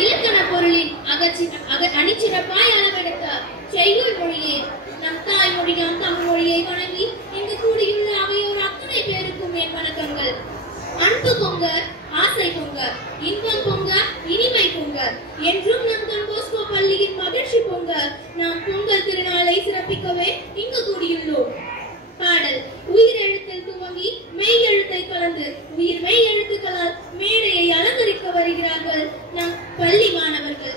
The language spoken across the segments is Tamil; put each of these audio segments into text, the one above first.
இலக்கண பொருளின் அணிச்சிறப்பாய் அளவெடுத்த செய்யுள் மொழியே நம் தாய்மொழியாம் தமிழ் மொழியை வணங்கி இங்கு கூடியுள்ள அவையோர் அத்தனை பேருக்கும் என் வணக்கங்கள். அன்பு பொங்க, ஆசை பொங்க, இன்பம் பொங்க, இனிமை பொங்க, என்றும் நம் டான் போஸ்கோ பள்ளியின் மகிழ்ச்சி பொங்க, நாம் பொங்கல் திருநாளை சிறப்பிக்கவே இங்கு கூடியுள்ளோம். பாடல் உயிர் எழுத்தில் துவங்கி மெய் எழுத்தை கலந்து உயிர் மெய் எழுத்துக்களால் மேடையை அலங்கரிக்க வருகிறார்கள் நம் பள்ளி மாணவர்கள்.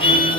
Hey,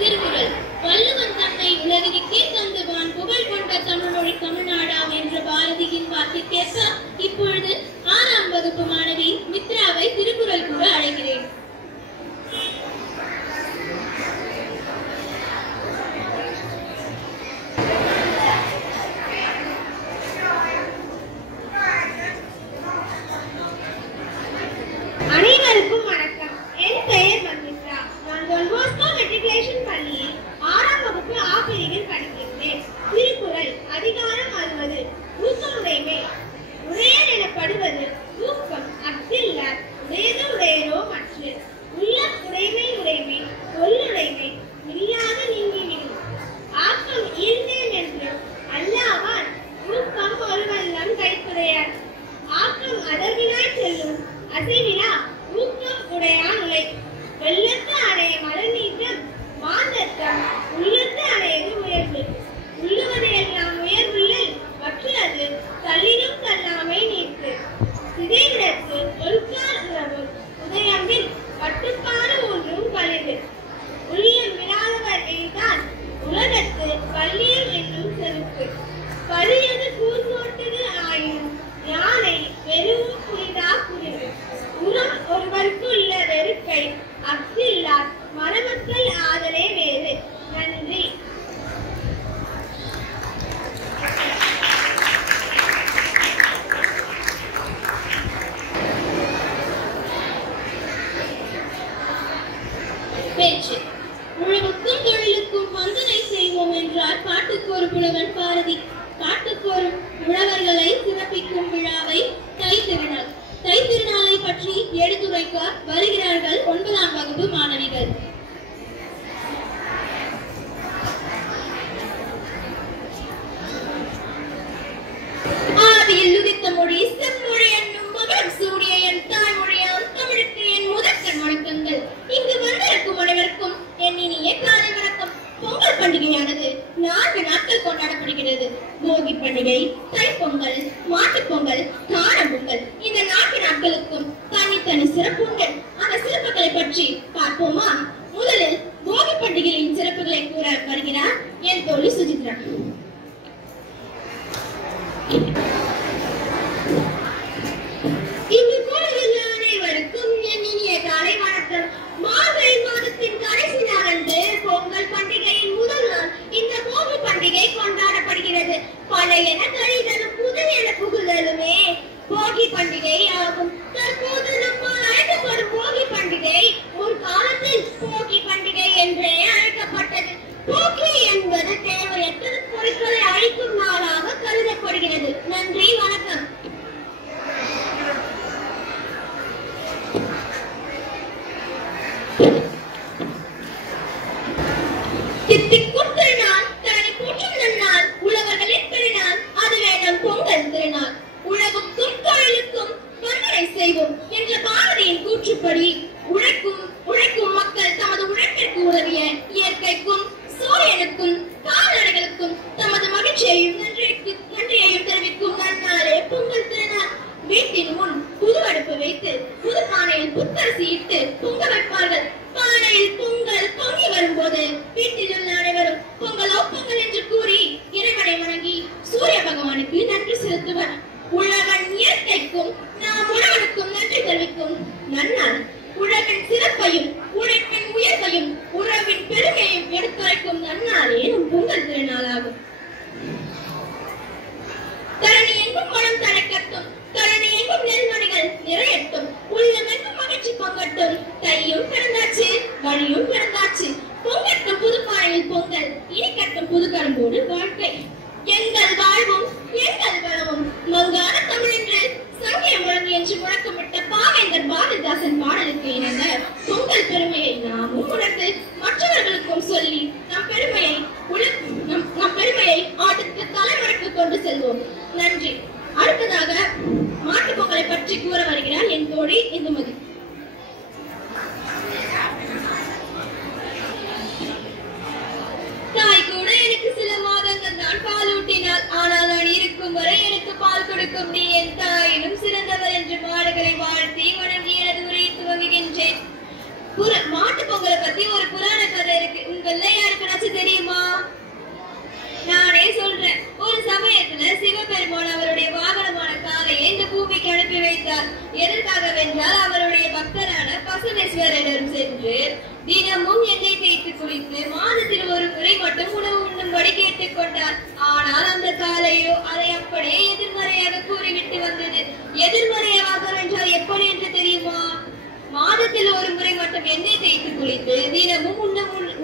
திருக்குறள். வள்ளுவன் தன்னை உலகிற்கே தந்துவான் புகழ் கொண்ட தமிழ்மொழி தமிழ்நாடாம் என்ற பாரதியின் வாக்கிற்கேற்ப இப்பொழுது 6ஆம் வகுப்பு மாணவி மித்ராவை திருக்குறள் கூற அழைக்கிறேன். அனைவருக்கும் வணக்கம். என் பெயர் மதுமித்ரா. நான் டொன் பாஸ்கோ மெட்ரிகுலேஷன் பள்ளியில் 6ஆம் வகுப்பு ஆ பிரிவில் படிக்கின்றேன். திருக்குறள் அதிகாரம் 60. ஊக்கமுடைமை. உடையர் எனப்படுவது ஊக்கம் அஃதில்லார் உடையது உடையரோ மற்று. உள்ளம் உடைமை உடைமை சொல்லுடைமை இல்லாத நீங்கிவிடும். ஆக்கம் ஈர்ந்தேன் என்று அல்லாவான் ஊக்கம் ஒரு வல்லம் கைத்துடையார். ஆக்கம் அதர்வினாய் செல்லும் அசைவிலா ஊக்கம் உடையான் உலை. வெள்ளத்து அடைய மலர் நீட்டம் மாந்தத்தம் உள்ளத்து அடையது உயர்வு. உள்ளுவது எல்லாம் உயர்வுள்ளல் வற்றுவது தள்ளினும் தள்ளாமை நீக்கு. சிதைவிடத்து ஒழுக்கார் உறவு உதயம்பில் பட்டுப்பாடு ஒன்றும் கழிவு. உள்ளியம் விடாதவர் எய்தான் உலகத்து பள்ளியம் என்னும் செருக்கு. பழியது கூர்கோட்டது ஆயினும் யானை வெறுவும் புரிதா புரிவு. உரம் ஒருவருக்கு உள்ள வெறுக்கை அஃதில்லார் மரமக்கள் ஆதலே வேறு. நன்றி. பேச்சு. உழவுக்கும் தொழிலுக்கும் வந்தனை செய்வோம் என்றார் பாட்டுக்கு ஒரு புலவன் பாரதி. பாட்டுக்கு ஒரு உழவர்களை சிறப்பிக்கும் விழாவை தைத்திருநாள். தைத்திருநாளை பற்றி எடுத்துரைக்க வருகிறார்கள் 9ஆம் வகுப்பு மாணவிகள். ஆதியில் உதித்த மொழி செம்மொழி என்னும் மகன் சூடிய என் தாய்மொழியாம் தமிழுக்கு என் முதற்கண் வணக்கங்கள். இங்கு வந்திருக்கும் அனைவருக்கும் என் இனிய காலை வணக்கம். பொங்கல் பண்டிகையானது 4 நாட்கள் கொண்டாடப்படுகிறது. போகி பண்டிகை, தைப்பொங்கல், மாட்டுப் பொங்கல், காணும் பொங்கல். இந்த 4 நாட்களுக்கும் தனித்தனி சிறப்பு உண்டு. அந்த சிறப்புகளை பற்றி பார்ப்போமா? முதலில் போகி பண்டிகையின் சிறப்புகளை கூற வருகிறார் என் தோழி சுஜித்ரா. இங்கு கூடியுள்ள அனைவருக்கும் என் இனிய காலை வணக்கம். மார்கழி மாதத்தின் கடைசி நாளன்று பொங்கல் பண்டிகையின் முதல் நாள் இந்த போகி பண்டிகை கொண்டாடப்படுகிறது. பழையன கழிதலும் புதியன புகுதலுமே போகி பண்டிகை ஆகும். தற்போது நம்மால் அழைக்கப்படும் போகி பண்டிகை ஒரு காலத்தில் போகி பண்டிகை என்றே அழைக்கப்பட்டது. போகி என்பது தேவையற்ற பொருட்களை அழிக்கும் நாளாக கருதப்படுகிறது. நன்றி, வணக்கம். தித்திக்கும் திருநாள், தனி போற்றும் நன்னாள், உழவர்களின் திருநாள், அதுவே நம் பொங்கல் திருநாள். உழவுக்கும் தொழிலுக்கும் வந்தனை செய்வோம் என்ற பாரதியின் கூற்றுப்படி உழைக்கும் மக்கள் தமது உழைப்பிற்கு உதவிய இயற்கைக்கும் சூரியனுக்கும் கால்நடைகளுக்கும் தமது மகிழ்ச்சியையும் நன்றியையும் தெரிவிக்கும் நன்னாளே பொங்கல் திருநாள். வீட்டின் முன் புது அடுப்பு வைத்து புது பானையில் புத்தரிசி இட்டு பொங்க வைப்பார்கள். பானையில் பொங்கல் பொங்கி வரும்போது வீட்டில் உள்ள அனைவரும் பொங்கலோ பொங்கல் என்று கூறி இறைவனை வணங்கி சூரிய பகவானுக்கு நன்றி செலுத்துவர். உழவன் இயற்கைக்கும் நாம் உழவனுக்கும் நன்றி தெரிவிக்கும் நன்னாள். உழவின் சிறப்பையும் உழைப்பின் உயர்வையும் உறவின் பெருமையையும் எடுத்துரைக்கும் நன்னாளே நம் கூற வருகிறார் என் தோழி இந்துமதி. தாய் கூட எனக்கு சில மாதங்கள் தான் பால் ஊட்டினாள். ஆனால் நான் இருக்கும் வரை எனக்கு பால் கொடுக்கும் நீ என் தாயினும் சிறந்தவர் என்று மாடுகளை வாழ்த்தி வணங்கி எனது உரையை துவங்குகின்றேன். மாட்டு பொங்கலை பத்தி ஒரு புராண கதை இருக்கு. உங்கள யாருக்குனாச்சும் தெரியுமா? நானே சொல்றேன். ஒரு சமயத்துல சிவபெருமான் அவருடைய வாகனமான காளையை இந்த பூமிக்கு அனுப்பி வைத்தார். எதற்காக வென்றால் அவருடைய பக்தரான பசுவேஸ்வரரிடம் சென்று தினமும் எண்ணெய் தேய்த்து குளித்து மாதத்தில் ஒரு முறை மட்டும் உணவு உண்ணும்படி கேட்டுக் கொண்டார். ஆனால் அந்த காளையோ அதை அப்படியே எதிர்மறையாக கூறிவிட்டு வந்தது. எதிர்மறையாக வென்றால் எப்படி என்று தெரியுமா? மாதத்தில் ஒரு முறை மட்டும் எண்ணெய் தேய்த்து குளித்து தினமும்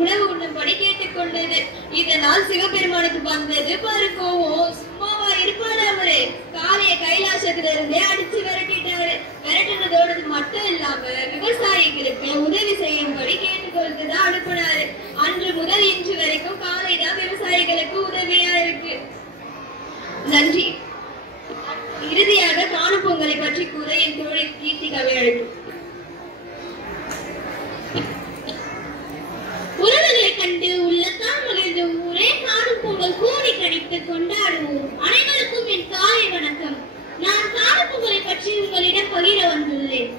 உணவு உண்ணும்படி கேட்டுக்கொண்டது. இதனால் சிவபெருமானுக்கு வந்தது பாரு கோவம். சும்மாவா இருப்பாரு அவரு? காளைய கைலாசத்துல இருந்தே அடிச்சு விரட்டிட்டாரு. விரட்டினதோடு மட்டும் இல்லாம விவசாயிகளுக்கு உதவி செய்யும்படி கேட்டுக்கொள்றதுதான் அனுப்பினாரு. அன்று முதல் இன்று வரைக்கும் காளைதான் விவசாயிகளுக்கு உதவியா இருக்கு. நன்றி. இறுதியாக காணும் பொங்கலை பற்றி கூற என் தோழி கீர்த்திகாவை அழைக்கும். உறவுகளை கண்டு உள்ளத்தால் மகிழ்ந்து ஊரே காணும் பொங்கல் கூடி கணித்து கொண்டாடுவோம். அனைவருக்கும் என் காலை வணக்கம். நான் காணும் பொங்கலை பற்றி உங்களிடம் பகிர வந்துள்ளேன்.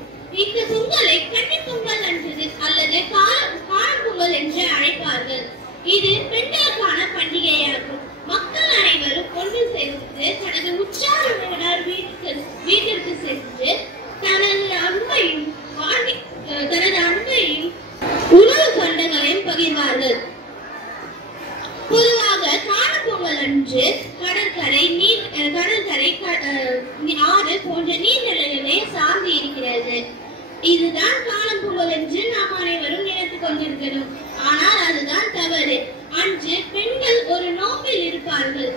இந்த பொங்கலை கன்னி பொங்கல் என்றது அல்லது காணும் பொங்கல் என்று அழைப்பார்கள். இது பெண்களுக்கான பண்டிகையாகும். மக்கள் அனைவரும் ஒன்று சேர்ந்து தனது உற்சாக வீட்டிற்கு சென்று தனது அன்பையும் உணவு கண்டங்களையும் பகிர்வார்கள். பொதுவாக காணும் பொங்கல் அன்று கடற்கரை, ஆறு போன்ற நீர்நிலைகளை சார்ந்து இருக்கிறது. இதுதான் காணும் பொங்கல் என்று நாம் அனைவரும் நினைத்துக் கொண்டிருக்கிறோம். ஆனால் அதுதான் தவறு. அன்று பெண்கள் ஒரு நோம்பில் இருப்பார்கள்.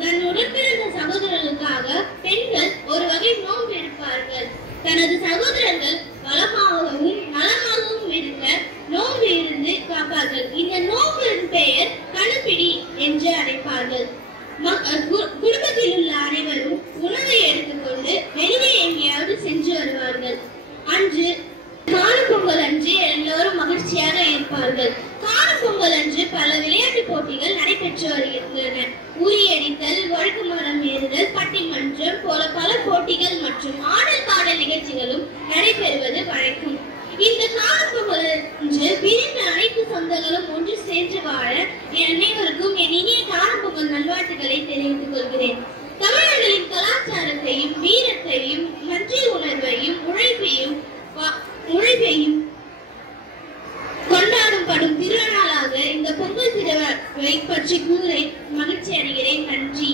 தன்னுடன் பிறந்த சகோதரர்களுக்காக பெண்கள் ஒரு வகை நோன்பு இருப்பார்கள். தனது சகோதரர்கள் வளமாகவும் நலமாகவும் இருக்க நோன்பு இருந்து காப்பார்கள். இந்த நோம்பின் பெயர் கணுப்பிடி என்று அழைப்பார்கள். குடும்பத்தில் உள்ள அனைவரும் உணவை எடுத்துக்கொண்டு வெளியே எங்கேயாவது சென்று வருவார்கள். அன்று காணும் பொங்கல் அன்று எல்லோரும் மகிழ்ச்சியாக இருப்பார்கள். காணும் பொங்கல் அன்று பல விளையாட்டு போட்டிகள் நடைபெற்று வருகின்றன. உரியடித்தல், வழுக்கு மரம் ஏறுதல், பட்டிமன்றம் போல பல போட்டிகள் மற்றும் ஆடல் பாடல் நிகழ்ச்சிகளும் நடைபெறுவது வழக்கம். இந்த காணும் பொங்கல் அன்று பிரிந்த அனைத்து சொந்தங்களும் ஒன்று சேர்ந்து வாழ அனைவருக்கும் என் இனிய காணும் பொங்கல் நல்வாழ்த்துக்களை தெரிவித்துக் கொள்கிறேன். தமிழர்களின் கலாச்சாரத்தையும் வீரத்தையும் நன்றி உணர்வையும் உழைப்பையும் கொண்டாடும் படும் திருநாளாக இந்த பொங்கல் திருவிழாவை பற்றி கூற மகிழ்ச்சி அடைகிறேன். நன்றி.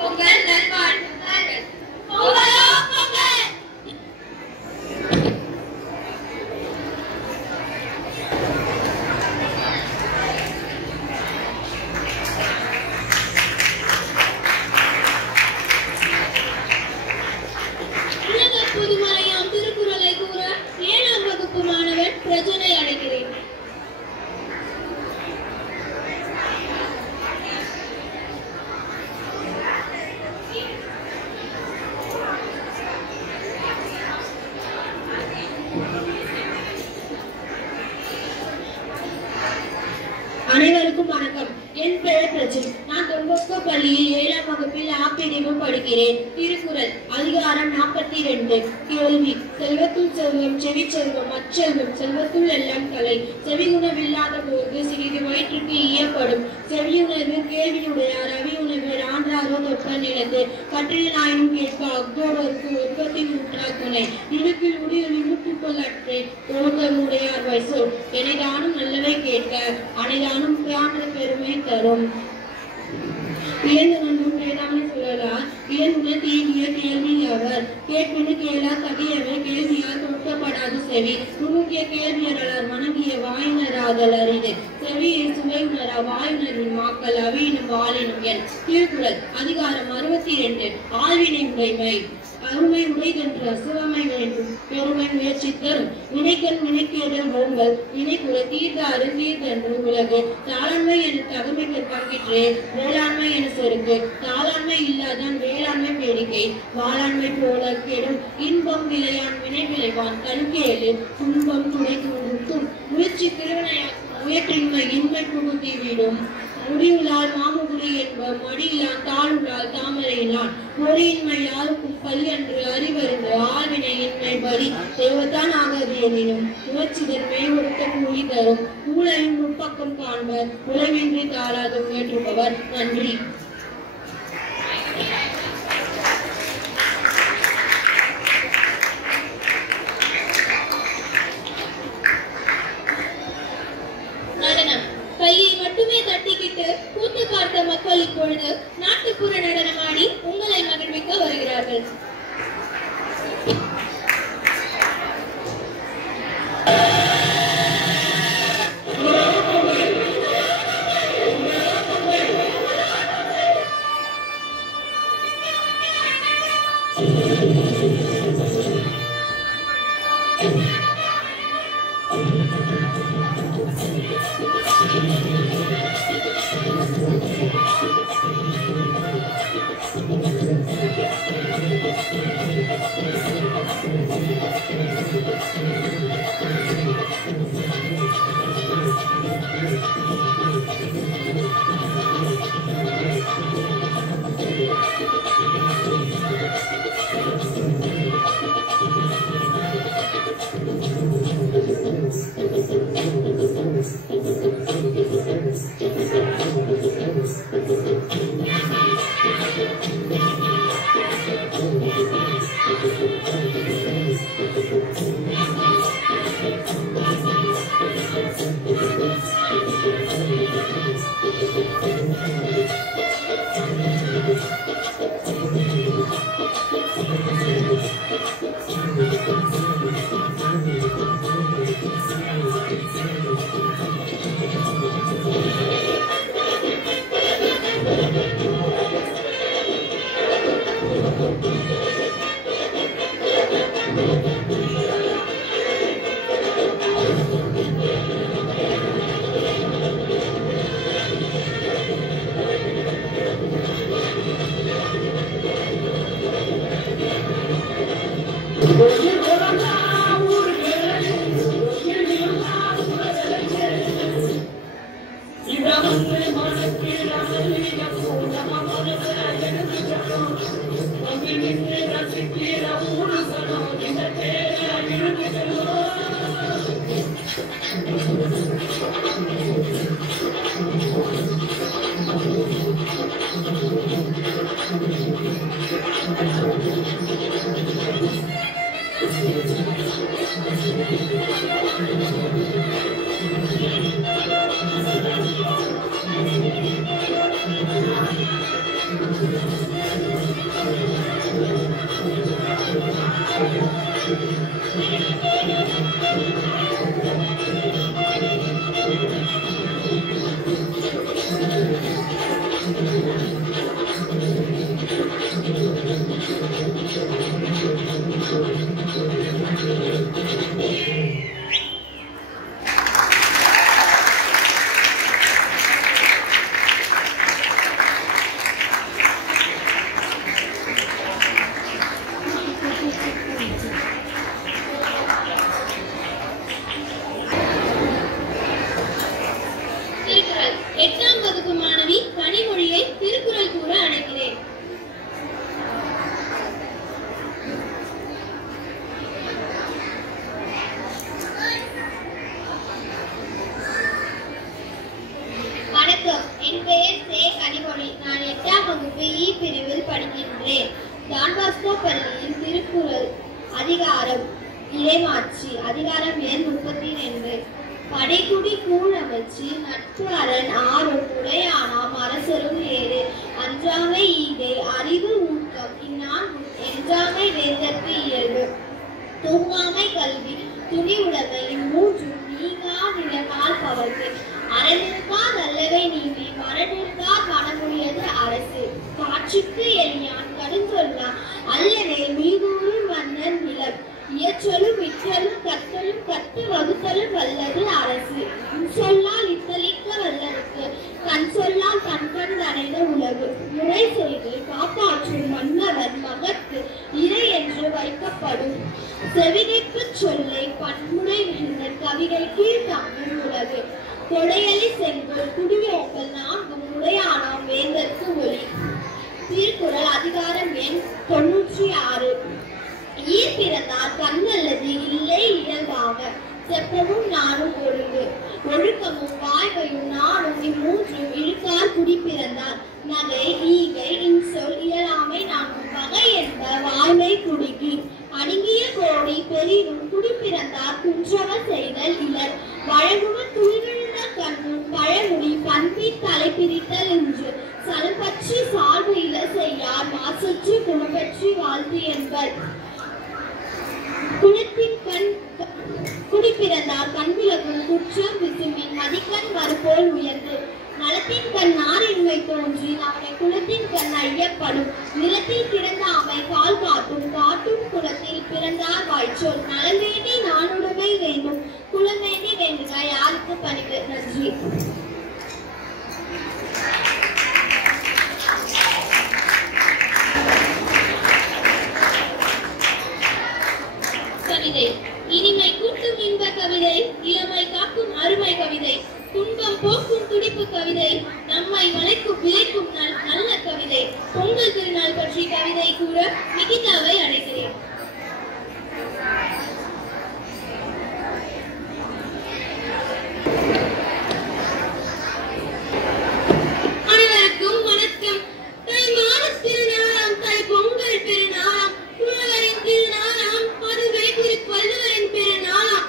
பொங்கல் நல்வாழ்த்துக்கள். புதுமலையாம் திருக்குறளை கூற 7ஆம் வகுப்பு மாணவன் பிரஜனை அழைக்கிறேன். அனைவருக்கும் வணக்கம். என் பெயர் பிரஜன். நான் டொன் பாஸ்கோ பள்ளியில் 7ஆம் வகுப்பில் ஆ பிரிவு படிக்கிறேன். திருக்குறள் அதிகாரம் 42. கேள்வி. செல்வத்துள் செல்வம் செவி செல்வம் அச்செல்வம் செல்வத்துள் எல்லாம் தலை. செவியுணவில்லாத போது சிறிது வயிற்றுக்கு ஈயப்படும். செவியுணர்வு கேள்வியுடையார் அவியுணர்வு ஆன்றாரோ தொட்ட நிலத்து. கற்றில் நாயினும் கேட்ப அக்தோடருக்கு ஒன்பத்தின் ஊற்றா துணை. இடுப்பில் உடையில் இழுத்துக் கொள்ளற்றே ஒழுக்கமுடையார் வயசோ. எனைதானும் நல்லவை கேட்க அனைதானும் பிராண பெருமை தரும். இயந்துணர்வும் பேதாமை சொல்லலார் இயந்துண தீவிய கேள்வி அவர். கேட்பினு கேளா கதியவர் கேள்வியால் தொட்டப்படாது செவி. நுணுக்கிய கேள்வியரலர் வணங்கிய வாயினராதல் அரிது. செவியை சுவை உணரா வாயுணரின் மாக்கள் அவியினும் வாழினும் என். திருக்குறள் அதிகாரம் 62. ஆழ்வினை முறைமை. அருமை உடைகின்ற சிவமை வேண்டும் பெருமை முயற்சி தரும் வினைக்கண் வினைக்கேடல் ஓங்கள் வினைக்குறை தீர்த்த அருந்தீர்த்தன்று உலகு தாளாண்மை என தகமைக்கு பங்கிற்றே வேளாண்மை என செருக்கு தாளாண்மை இல்லாதான் வேளாண்மை வேடிக்கை வாளாண்மை போல கெடும் இன்பம் விளையான் வினை விளைவான் கண்கேளு துன்பம் துணை தூண்டும் முயற்சி திருவினையாக்கும் முயற்றின்மை இன்மை புகுத்தி விடும் முடிவுளால் மாமுகுடி என்ப மடியிலான் தாழுள்ளால் தாமரையிலான் பொறியின்மை யாருக்கும் பல் என்று அறிவறிந்து ஆழ்வினை இன்மை படி தேவத்தான் ஆகாது எனினும் முயற்சிதன் மேம்படுத்த கூலி தரும் ஊழையும் முற்பக்கம் காண்பர் உறவின்றி தாராது முயற்றுபவர். நன்றி. நடனம். கையை மட்டுமே தட்டிக்கிட்டு கூத்து பார்த்த மக்கள் இப்பொழுது நாட்டுப்புற நடனமாடி உங்களை மகிழ்விக்க வருகிறார்கள். அதிகாரம் இறைமாட்சி அதிகாரம் எண் 32 படைக்குடி கூழமைச்சு நட்பு அரண் ஆறும் உடையானாம் அரசரும் ஏறு அஞ்சாமை ஈகை அறிவு ஊக்கம் இந்நான்கும் எஞ்சாமை வேந்தற்கு இயல்பு தூங்காமை கல்வி துணி உடைமை இம்மூன்றும் நீங்காதிடமால் பவர்க்கு அறநிற்கா நல்லவை நீதி மரநிற்கா காணமுடியது அரசு காற்றுக்கு எளியான் கடு நெடுஞ்சொல்லா அல்லனே மீதூரும் மன்னன் நிலம் இயற்றலும் இற்றலும் கற்றலும் கற்று வகுத்தலும் வல்லது அரசு சொல்லால் இத்தலிக்க வல்லருக்கு கண் சொல்லால் கண்கண் அடைந்த உலகு முறை செய்து காப்பாற்றும் மன்னவர் மகத்து இறை என்று வைக்கப்படும் செவிகைக்கு சொல்லை பன்முறை மிகுந்த கவிகள் கீழ்த்தாங்கும் உலகு கொடையலி செங்கோல் குடியோக்கல் நான்கும் முறையானாம் வேந்தற்கு ஒளி. திருக்குறள் அதிகாரம் எண் 96. ஈர் பிறந்தார் கண்ணல்லது இல்லை இயல்பாக செப்பமும் நானும் ஒழுங்கு ஒழுக்கமும் வாய்மையும் நானும் இம்மூன்றும் இழுக்கார் குடி பிறந்தார் நகை ஈகை இன்சொல் இயலாமை நான்கும் வகை என்ப வாய்மை குடிக்கு அணுகிய கோடி பெரியும் குடி பிறந்தார் குன்றவர் செய்தல் இலர் வழங்குவர் துணிவிழுந்த கண்ணும் பழமொழி பண்பி தலை பிரித்தல் என்று சலம்பற்றி சால்வு இல செய்யார் மாசற்று குணப்பற்றி வாழ்த்து என்பர். குணத்தின் கண் குடி பிறந்தார் கண்விலகும் குற்றம் விசும்பின் மதிக்கண் மறுபோல் உயர்ந்து நலத்தின் கண் நாரின்மை தோன்றி அவனை குலத்தின் கண் ஐயப்படும் நிலத்தில் கிடந்த அவை கால் காட்டும் காட்டும் குலத்தில் பிறந்தார் வாய்ச்சொல் நலம் வேண்டி நானுடைமை வேண்டும் குலம் வேண்டி வேண்டுக யாருக்கு பணிவு. நன்றி. கவிதை இனிமை கூட்டும் இன்ப கவிதை இளமை காக்கும் அருமை கவிதை துன்பம் போக்கும் துடிப்பு கவிதை நம்மை வளைக்கும் விளைக்கும் நல்ல கவிதை பொங்கல் திருநாள் பற்றி கவிதை கூற நிகிதாவை அழைக்கிறேன். அனைவருக்கும் வணக்கம். தை மாதத் திருநாளாம் தை பொங்கல் திருநாளாம் உழவரின் திருநாளாம் அதுவே திருவள்ளுவரின் பெருநாளாம்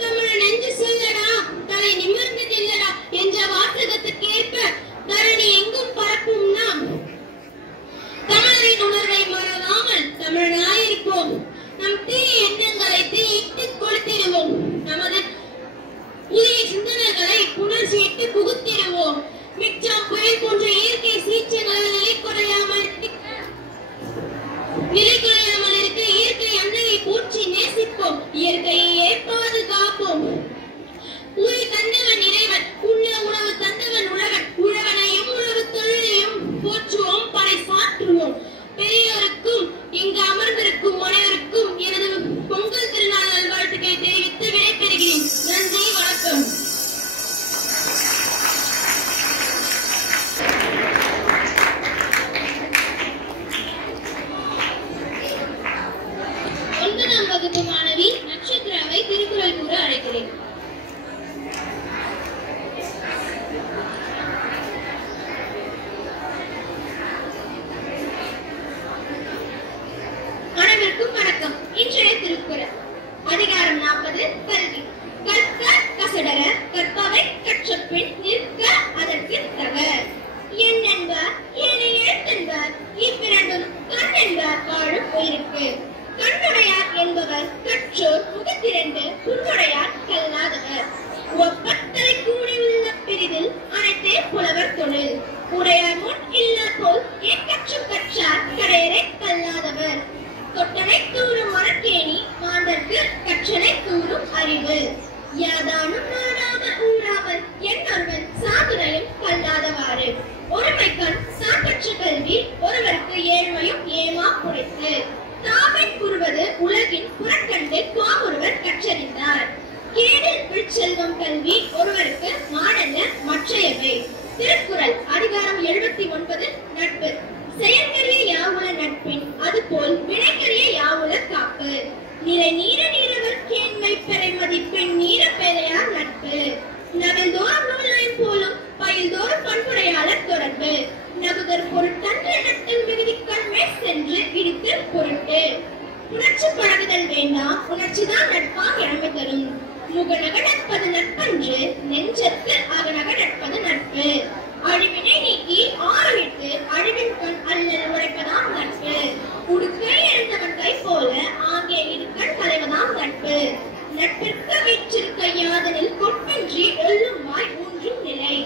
தமிழ் நெஞ்சு சொல்லடா தலை நிமிர்ந்து நில்லடா என்ற வாசகத்துக்கேற்ப தரணி எங்கும் பரப்பும் நாம் தமிழரின் உணர்வை மறவாமல் தமிழனாயிருப்போம். நம் தீய எண்ணங்களை தீயிட்டு கொளுத்திடுவோம். நமது புதிய சிந்தனைகளை புணர்ச்சியிட்டு புகுத்திடுவோம். மிச்சம் புயல் போன்ற இயற்கை சீற்றங்களை நிலை குறையாமல் இருக்க இயற்கை அன்னையை போற்றி நேசிப்போம். இயற்கையை பாதுகாப்போம். உயிர் தந்தவன் இறைவன் உண்ண உணவு தந்தவன் உழவன் உழவனையும் உழவு தொழிலையும் போற்றுவோம் படை சாற்றுவோம். பெரியோருக்கும் இங்கு அமர்ந்திருக்கும் அனைவருக்கும் எனது பொங்கல் திருநாள் நல்வாழ்த்துக்களை தெரிவித்து விடைபெறுகிறேன். நன்றி, வணக்கம். வகுப்பு மாணவி நட்சத்திராவை திருக்குறள் கூற அழைக்கிறேன். அனைவருக்கும் வணக்கம். இன்றைய திருக்குறள் அதிகாரம் 40 கல்வி. கற்க கசடர கற்பவை கற்றபின் நிற்க அதற்கு தக. என் என்பார் ஏனை எழுத்தென்பார் இவ்விரண்டும் கண் என்பார் வாழும் உயிருக்கு. கண்ணுடையார் என்பவர் கற்றோர் முகத்திரண்டு புண்ணுடையார் கல்லாதவர். ஒப்பத்தலை கூடி உள்ள பிரிதில் அனைத்தே புலவர் தொழில். உடையார் முன் இல்ல போல் ஏற்கற்றும் கற்றார் கடையரை கல்லாதவர். தொட்டனை தூரும் மரக்கேணி மாந்தர்க்கு கற்றனை தூரும் அறிவு. யாதானும் நாடாமல் ஊராமல் என்னொருவன் சாதுரையும் கல்லாதவாறு. ஒருமைக்கண் சாக்கற்ற கல்வி ஒருவருக்கு ஏழ்மையும் ஏமா புடைத்து. தாமை கூறுவது உலகின் புறக்கண்டு காமொருவர் கற்றறிந்தார். கேடில் விழ்ச்செல்வம் கல்வி ஒருவருக்கு மாடல்ல மற்றையவை. திருக்குறள் அதிகாரம் 79 நட்பு. செயற்கரிய யாவுல நட்பின் அதுபோல் வினைக்கரிய யாவுல காப்பு. நிறை நீர நீரவர் கேண்மை பெறை மதிப்பெண் நீர பெறையார் நட்பு. நவில் தோறும் நூலின் போலும் பயில் தோறும் பண்புடையாளர் தொடர்பு. நகுதர் பொருட்டன்று நட்டில் மிகுதிக்கண் மேற் சென்று இடித்து பொருட்டு. உணர்ச்சி பழகுதல் வேண்டாம் உணர்ச்சிதான் நட்பாக இறமை தரும். முகநக நட்பது நட்பன்று நெஞ்சற்கு அகநக நட்பது நட்பு. அழிவினை நீக்கி ஆறுவிட்டு அழிவின் கண் அல்லல் உரைப்பதாம் நட்பு. உடுக்கை எழுந்தவன் கை போல ஆகிய இருக்கண் தலைவதாம் நட்பு. நட்பிற்கு வீற்றிருக்க யாதனில் கொட்பின்றி எள்ளும் வாய் ஊன்றும் நிலை.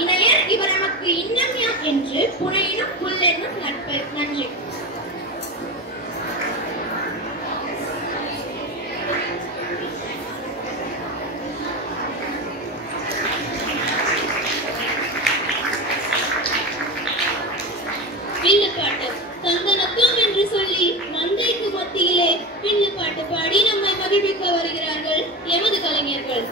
இணையர் இவர் நமக்கு இன்னம் யாம் என்று புனையினும் புல்லென்னும் நட்பு. நன்றி. பாடி நம்மை மகிழ்விக்க வருகிறார்கள் எமது கலைஞர்கள்.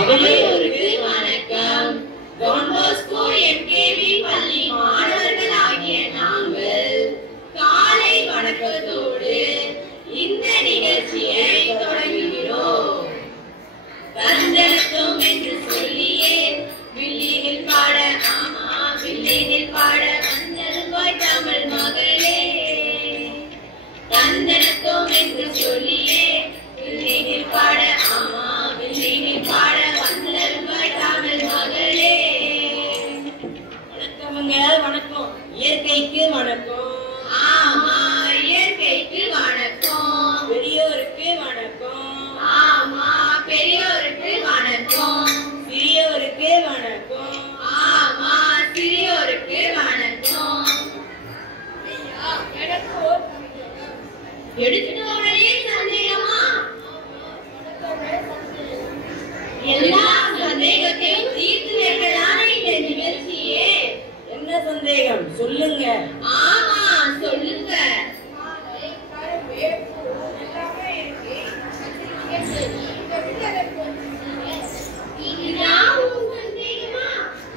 அவையோருக்கு வணக்கம். டான் பாஸ்கோ எம்கேவி பள்ளி மாணவர்களாகிய நாங்கள் காலை வணக்கத்தோடு இந்த நிகழ்ச்சியை தொடங்குகிறோம். வந்தெடுத்தோம் என்று சொல்லியே வில்லினில் பாட, ஆமா வில்லினில் பாட வந்தருவாய் தமிழ் மகளே. வந்தெடுத்தோம் என்று சொல்லியே வில்லினில் பாட, ஆமா வில்லினில் பாட வந்தருவாய் தமிழ் மகளே. வணக்கமுங்க, வணக்கம். இயற்கைக்கு வணக்கம். ஆமா இயற்கைக்கு வணக்கம். பெரியோருக்கு வணக்கம். ஆமா பெரியோருக்கு வணக்கம். சிறியோருக்கு வணக்கம். ஆமா சிறியோருக்கு வணக்கம். எடுத்தோடனே சந்தேகமா? எல்லா சந்தேகத்தையும் தீர்த்து வைக்கலான இந்த நிகழ்ச்சியே. என்ன சந்தேகம் சொல்லுங்க. ஆமா சொல்லுங்க.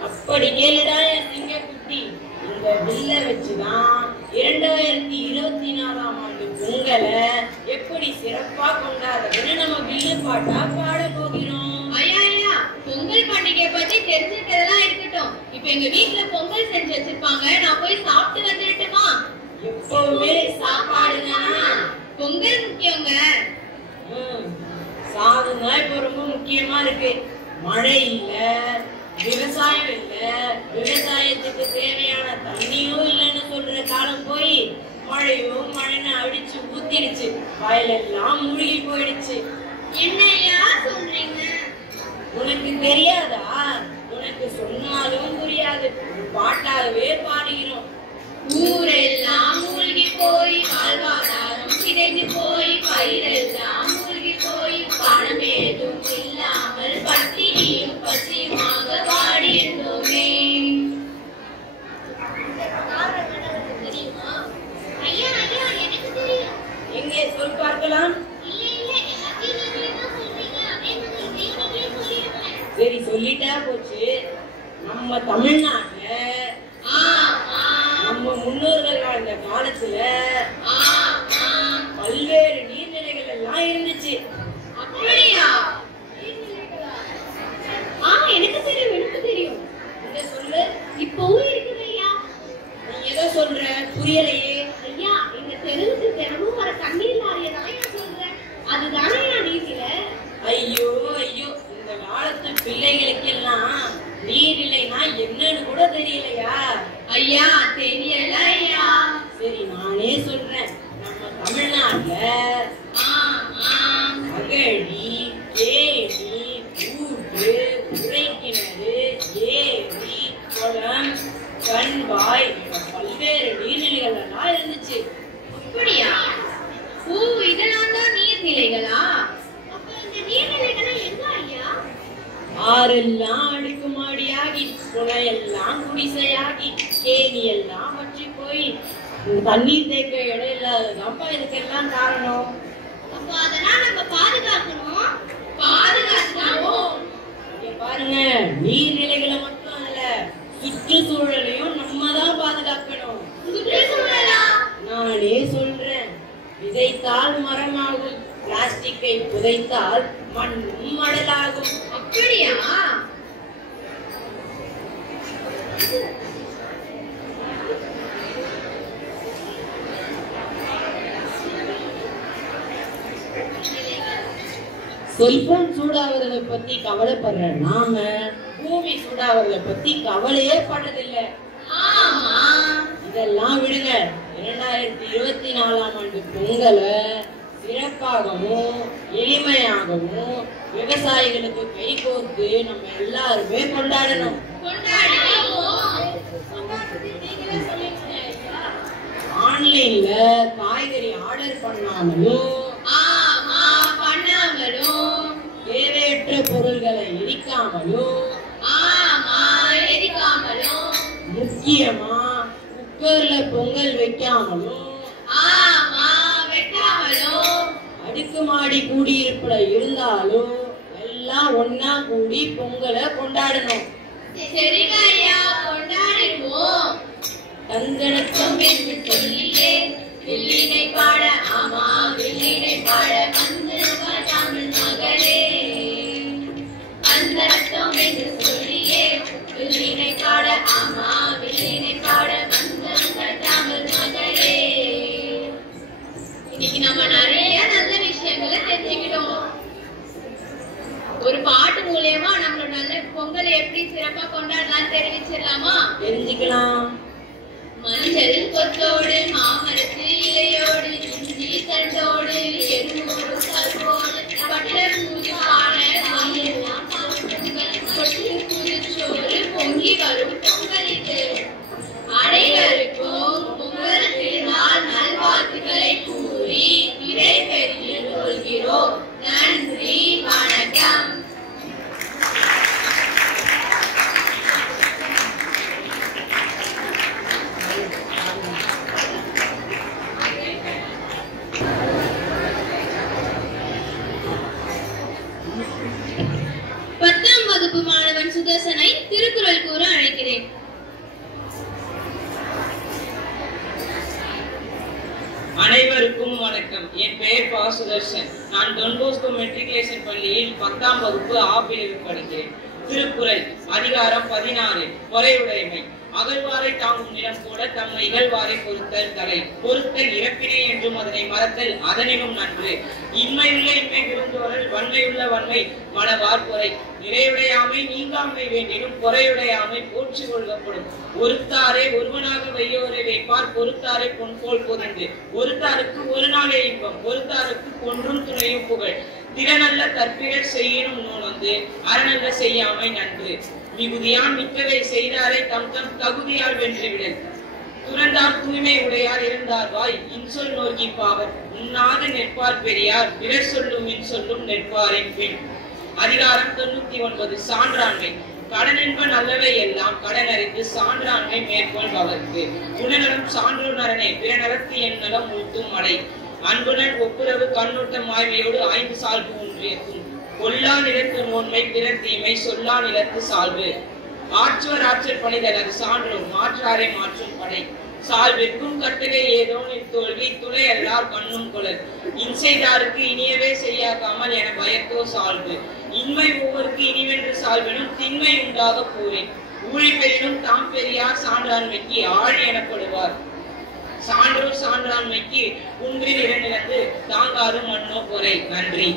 அப்படி கேளுடா சிங்கக்குட்டி. இந்த வில்ல வச்சுதான் 2024ஆம் ஆண்டு பொங்கலை எப்படி சிறப்பா கொண்டாடுறதுன்னு நம்ம வில்லு பாட்டா பாட போகிறோம். ஐயா பொங்கல் பண்டிகை பத்தி தெரிஞ்சுக்கிறதெல்லாம் இருக்கட்டும். இப்ப எங்க வீட்டுல பொங்கல் செஞ்சு வச்சிருப்பாங்க, நான் போய் சாப்பிட்டு வந்துட்டுமா? எப்பவுமே சாப்பாடுதானா? பொங்கல் முக்கியங்க. சாதம் தான் இப்ப ரொம்ப முக்கியமா இருக்கு. மழை இல்ல, விவசாயம் இல்ல, விவசாயத்துக்கு தேவையான தண்ணியும் இல்லைன்னு சொல்ற காலம் போய் மழையும் மழைன்னு அடிச்சு ஊத்திடுச்சு. வயலெல்லாம் மூழ்கி போயிடுச்சு. என்னையா சொல்றீங்க? உனக்கு தெரியாதா? உனக்கு சொன்னாலும் புரியாது. பாட்டாகவே பாடுகிறோம். ஊரெல்லாம் மூழ்கி போய் வாழ்வாதாரம் சிதைந்து போய் பயிரெல்லாம் மூழ்கி போய் பணம் ஏதும் இல்லாமல் பட்டினியும் பசியுமாக வாடியிருந்தோமே. எங்கே சொல் பார்க்கலாம். சரி சொல்லிட்டா போச்சு. நம்ம தமிழ்நாட்டுல நம்ம முன்னோர்கள் வாழ்ந்த காலத்துல பல்வேறு நீர்நிலைகள் எல்லாம் இருந்துச்சு. அப்படியா? எனக்கு தெரியும், எனக்கு தெரியும். என்ன சொல்லு? இப்பவும் இருக்குது ஐயா. நீ எதை சொல்ற? புரியலையே. ஐயா எங்க தெருவுக்கு தினமும் வர தண்ணீர் லாரியதான் சொல்றேன். அதுதானே நீர்நிலை. ஐயோ ஐயோ, இந்த காலத்து பிள்ளைகளுக்கு எல்லாம் நீர்நிலைனா என்னன்னு கூட தெரியலையா? ஐயா தெரியல ஐயா. சரி நானே சொல்றேன். நம்ம தமிழ்நாட்டுல அகழி, கேணி, ஊற்று, உறைக்கிணறு, ஏரி, குளம், கண்வாய் பல்வேறு நீர்நிலைகள் எல்லாம் இருந்துச்சு. அப்படியா? ஓ இதெல்லாம் தான் நீர்நிலைகளா? அப்ப இந்த நீர்நிலைகள் எங்க ஐயா? ஆறெல்லாம் அடுக்குமாடியாகி, குளையெல்லாம் குடிசையாகி, கேணி எல்லாம் வற்றி போய் தண்ணீர் தேக்க இடம் இல்லாததாப்பா இதுக்கெல்லாம் காரணம். அப்ப அதெல்லாம் நம்ம பாதுகாக்கணும். பாதுகாக்கணும். இங்க பாருங்க, நீர்நிலைகளை மட்டும் அல்ல, சுற்றுச்சூழலையும் நம்ம தான் பாதுகாக்கணும். சுற்றுச்சூழலா? நானே சொல்றேன். விதைத்தால் மரமாகும், பிளாஸ்டிக்கை புதைத்தால் மண்ணும் மடலாகும். அப்படியா? செல்போன் சூடாவதை பத்தி கவலைப்படுற நாம பூமி சூடாவதை பத்தி கவலையே படுறதில்லை. இதெல்லாம் விடுங்க. 2024ஆம் ஆண்டு பொங்கலை சிறப்பாகவும் எளிமையாகவும் விவசாயிகளுக்கு கை கோர்த்து நம்ம எல்லாருமே கொண்டாடணும். ஆன்லைன்ல காய்கறி ஆர்டர் பண்ணாமலும் தேவையற்ற பொருள்களை எரிக்காமலும் முக்கியமா குக்கர்ல பொங்கல் வைக்காமலும் அடுக்குமாடி கூடியிருப்புல இருந்தாலும் எல்லாம் ஒன்னா கூடி பொங்கலை கொண்டாடணும். சரிங்க ஐயா, கொண்டாடுவோம். தந்தனத்தம் என்று சொல்லியே வில்லினை பாட, ஆமா வில்லினை பாட வந்தவ தமிழ் மகளே. தந்தனத்தம் என்று சொல்லியே வில்லினை பாட, ஆமா வில்லினை பாட வந்தவ தமிழ் மகளே. இன்னைக்கு நம்ம நிறைய நல்ல விஷயங்களை தெரிஞ்சுக்கிட்டோம். ஒரு பாட்டு மூலமா நம்மளோட நல்ல பொங்கலை எப்படி சிறப்பா கொண்டாடலாம் தெரிவிச்சிடலாமா? தெரிஞ்சுக்கலாம். மஞ்சள் கொத்தோடு மாமரத்து இலையோடு இஞ்சி தண்டோடு எருவோடு கல்வோடு பட்டர் பூஜை பாட புதுச்சோறு பொங்கி வரும் பொங்கலுக்கு அனைவருக்கும் பொங்கல் திருநாள் நல்வாழ்த்துக்களை கூறி விடைபெற்று கொள்கிறோம். நன்றி, வணக்கம். பத்தாம் வகுப்பு மாணவன் சுதர்சனை திருக்குறள் கூற அழைக்கிறேன். அனைவருக்கும் வணக்கம். என் பெயர் பா. சுதர்சன். நான் டொன்போஸ்கோ மெட்ரிகுலேஷன் பள்ளியில் 10ஆம் வகுப்பு ஆ பிரிவு படிக்கிறேன். திருக்குறள் அதிகாரம் 16 பொறையுடைமை. அகழ்வாரை தாங்கும் நிலம் கூட தம்மை இகழ்வாரை பொறுத்தல் தலை. பொறுத்தல் இறப்பினை என்றும் அதனை மறத்தல் அதனினும் நன்று. இன்மையுள்ள இன்மை விருந்தோரல் வன்மையுள்ள வன்மை மனவார் பொறை. நிறையுடையாமை நீங்காமை வேண்டினும் பொறையுடையாமை போற்றி கொள்கப்படும். ஒருத்தாரே ஒருவனாக வையோரை வைப்பார் பொறுத்தாரை பொன்போல் பொதிந்து. ஒருத்தாருக்கு ஒரு நாளே இன்பம் ஒருத்தாருக்கு பொன்றும் துணையும் புகழ். திறனல்ல தற்பிறர் செய்யினும் நூல் வந்து அறநல்ல செய்யாமை நன்று. மிகுதியான் மிக்கவை செய்தாரை தம் தம் தகுதியால் வென்றுவிடல். துறந்தார் தூய்மை உடையார் இருந்தார் வாய் இன்சொல் நோக்கி பாவர். உண்ணாது நிற்பார் பெரியார் பிறர் சொல்லும் இன்சொல்லும் நிற்பாரின் பின். அதிகாரம் 99 சான்றாண்மை. கடன் என்ப நல்லவை எல்லாம் கடன் அறிந்து சான்றாண்மை மேற்கொள்பவர்க்கு. குணநலம் சான்றோர் நலனே பிற நலத்து என் நலம் ஊட்டும் மடை. அன்புடன் ஒப்புரவு கண்ணோட்ட மாய்மையோடு 5 சால்பு ஒன்றியக்கும். கொல்லா நிலத்து நோன்மை பிறர் தீமை சொல்லா நிலத்து சால்பு. ஆற்றுவர் ஆற்றல் பணிதல் அது சான்றோர் மாற்றாரை மாற்றும் படை. சால்விற்கும் கட்டுகை ஏதோ தோல்வி துளை அல்லார் கண்ணும் குளர். இன்செய்தாருக்கு இனியவே செய்யாக்காமல் என பயத்தோ சால்பு. இன்மை ஒவ்வொருக்கு இனிவென்று சால்வெனும் திண்மை உண்டாக போவேன். ஊழி பெறினும் தாம் பெரியார் சான்றாண்மைக்கு ஆழி எனப்படுவார். சான்றோர் சான்றாண்மைக்கு குன்றில் இரண்டிலிருந்து தாங்காது மண்ணோ பொறை. நன்றி.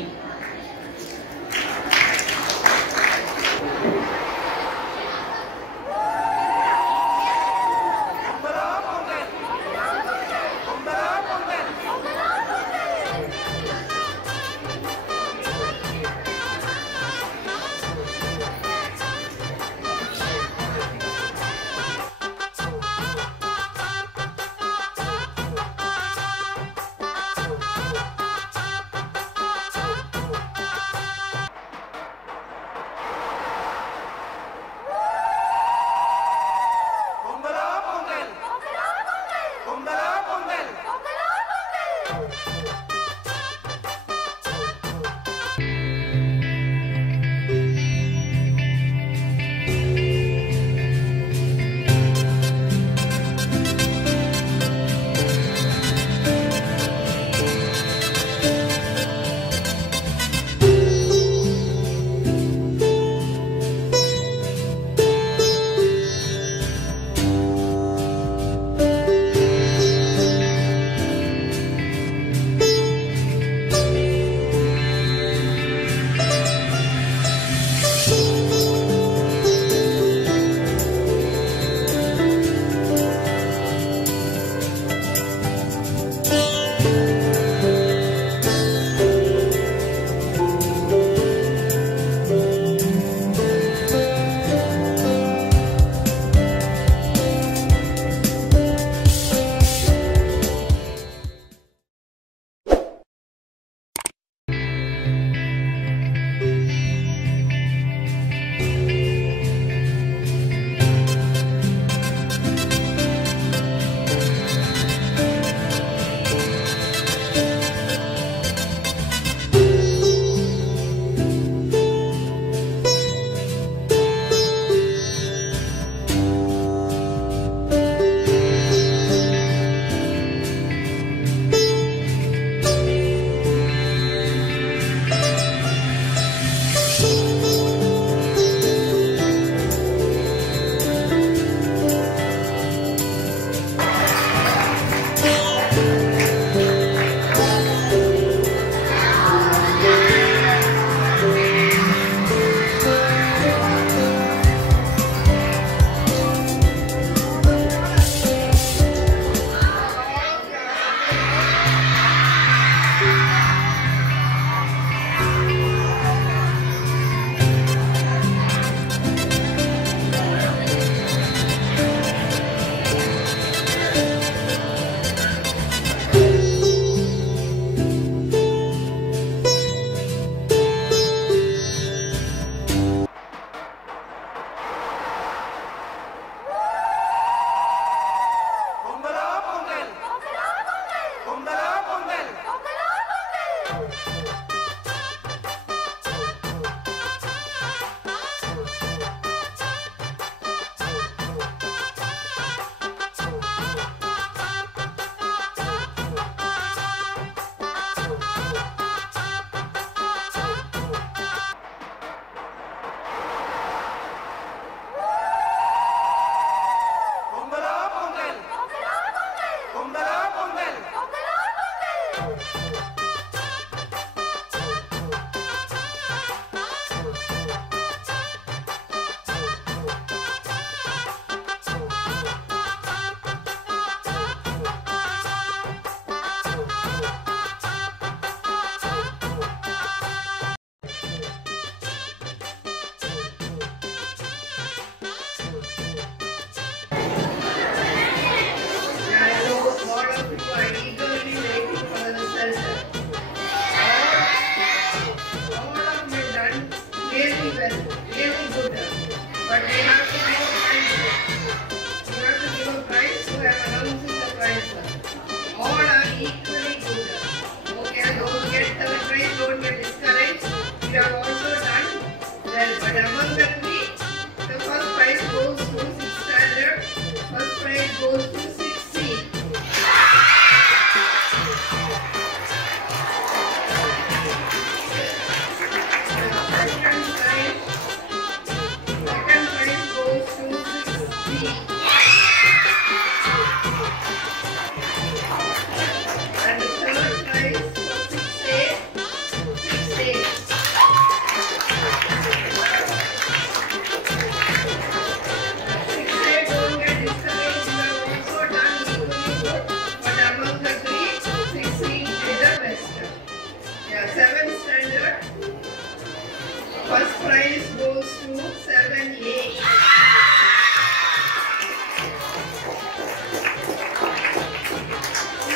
really good. But they have to give a prize. You have to give a prize, so I am announcing the prize. All are equally good. Okay, don't get the prize, don't get discouraged. You have also done well. But among the three, the first prize goes to 6th standard. First prize goes to 6C. Second prize goes to 6B. And the third prize for 6A. 6A. 6A, don't get discouraged. You have also done equally good. But among the three, 6C did the best. Yeah, 7th standard. First prize goes to 7A.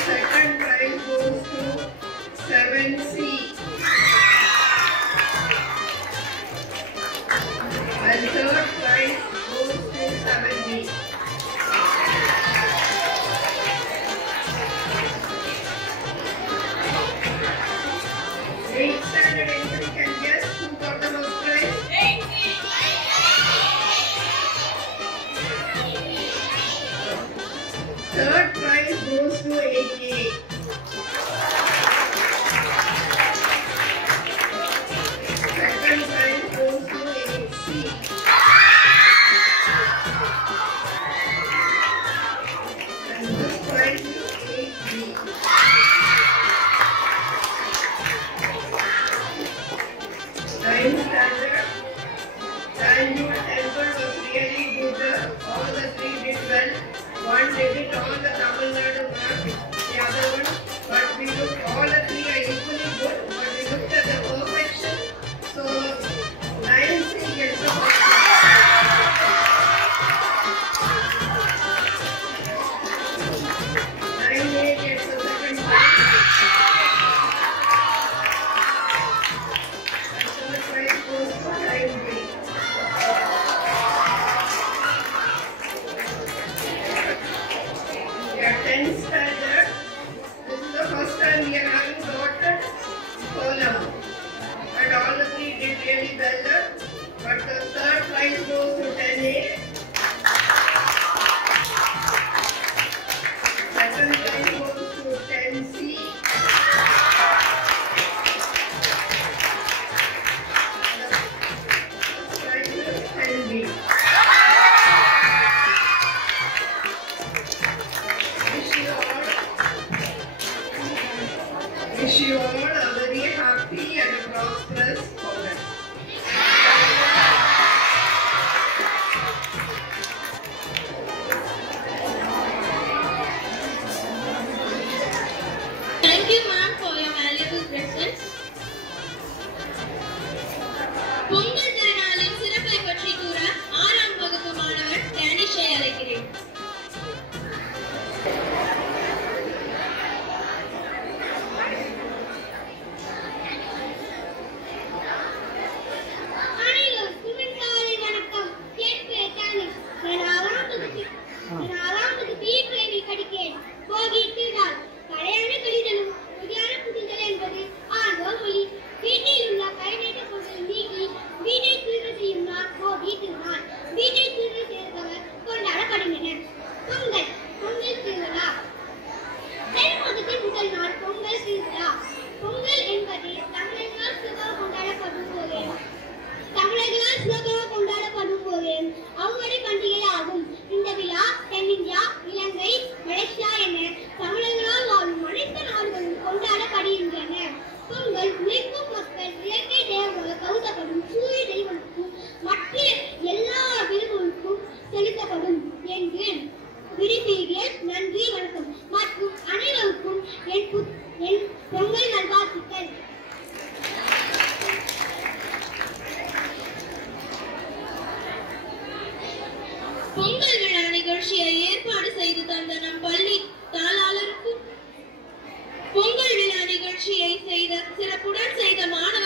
Second prize goes to 7C. And third prize goes to 7B. Eighth standard, anybody can guess who got the first prize? Third prize goes to 8A. Second prize goes to 8C. And this prize is 8B. Ninth standard. Annual temple was really good. All the three did well. One did it on the Tamil Nadu map, the other one. But we looked, all the three are equally good. But we looked at the perfection. So 9C gets the first prize. 9A gets the second prize. And third prize goes to 9B. Yeah, 10th standard. This is the first time we are having dotted column. And all the three did really well. But the third prize goes to 10A. Second prize goes to 10C. Prize is 10B. Wish you all a very happy and prosperous Pongal. Thank you, ma'am, for your valuable presence. Pongal திருநாளின் சிறப்பை பற்றி கூற 6ஆம் வகுப்பு மாணவர் டேனிஷை அழைக்கிறேன். அனைவருக்கும் என் காலை வணக்கம். என் பேர் டானிஷ். நான் 6ஆம் வகுப்பு B படிக்கிறேன். போகிட்டுதான் கலையான கழிதலும் புதியான புதிதல் என்பது ஆண்ட மொழி. வீட்டில் உள்ள கைநீட்ட பொருள் நீக்கி வீட்டை தூய்மை செய்யும் நாள் போகி திருநாள். வீட்டை தூய்மை செய்தவர் கொண்டாடப்படுகின்றனர். பொங்கல் திருவிழா. தை மாதத்தின் முதல் நாள் பொங்கல் திருவிழா. பொங்கல் என்பது தமிழர்களால் சிறப்பாக கொண்டாடப்படும் போது அவ்வளி பண்டிகை ஆகும். இந்த விழா தென்னிந்தியா, இலங்கை, மலேசியா என தமிழர்களால் வாழும் அனைத்து நாடுகளும் கொண்டாடப்படுகின்றன. பொங்கல் உழைக்கும் மக்கள் இயற்கை தேவமாக கருதப்படும் சூரிய தெய்வனுக்கும் மற்ற எல்லா விரும்புகளுக்கும் செலுத்தப்படும் என்று விரும்புகிறேன். நன்றி, வணக்கம். மற்றும் அனைவருக்கும் என் பொங்கல் நல்வாழ்த்துக்கள். பொங்கல் விழா நிகழ்ச்சியை ஏற்பாடு செய்து தந்த நம் பள்ளி தாளாளருக்கும் பொங்கல் விழா நிகழ்ச்சியை சிறப்புடன் செய்த மாணவ